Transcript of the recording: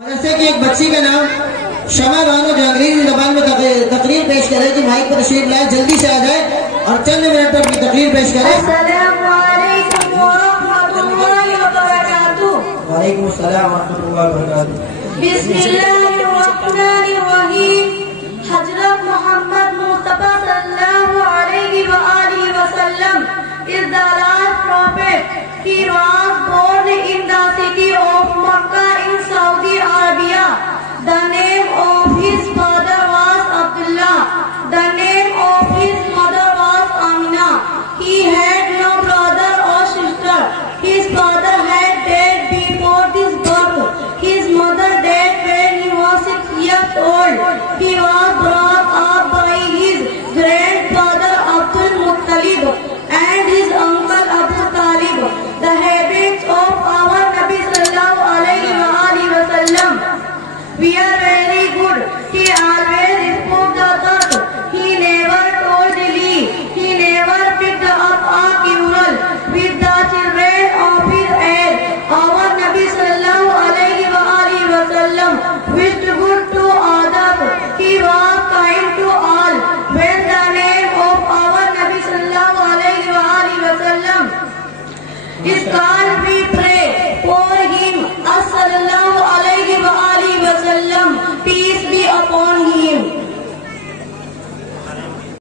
मदरसे की एक बच्ची का नाम शमा बानो जो अंग्रेजी जबान में तकरीर पेश करे कि माइक पर तशरीफ लाए, जल्दी से आ जाए और चंद मिनट पर अपनी तकरीर पेश करे। वालेकुम अस्सलाम वरहमतुल्लाहि वबरकातुहू। बिस्मिल्लाहिर्रहमानिर्रहीम। हजरत मोहम्मद मुस्तफा सल्लल्लाहु अलैहि वसल्लम is the last prophet. He was born in the city of Makkah in Saudi Arabia. The name of his father was Abdullah. The name of his mother was Amina. He had no brother or sister. His father had died before his birth. His mother died when he was 6 years old. He was brought up by his grandfather Abdul Muttalib and his uncle Abu Talib. The habits of our Nabi sallallahu alaihi wasallam were very good. He always spoke the truth. He never told a lie. He never picked up a quarrel with the children of his age. Our Nabi sallallahu alaihi wasallam wished good to others. He was kind to all. When the name of our Nabi sallallahu alaihi wasallam is called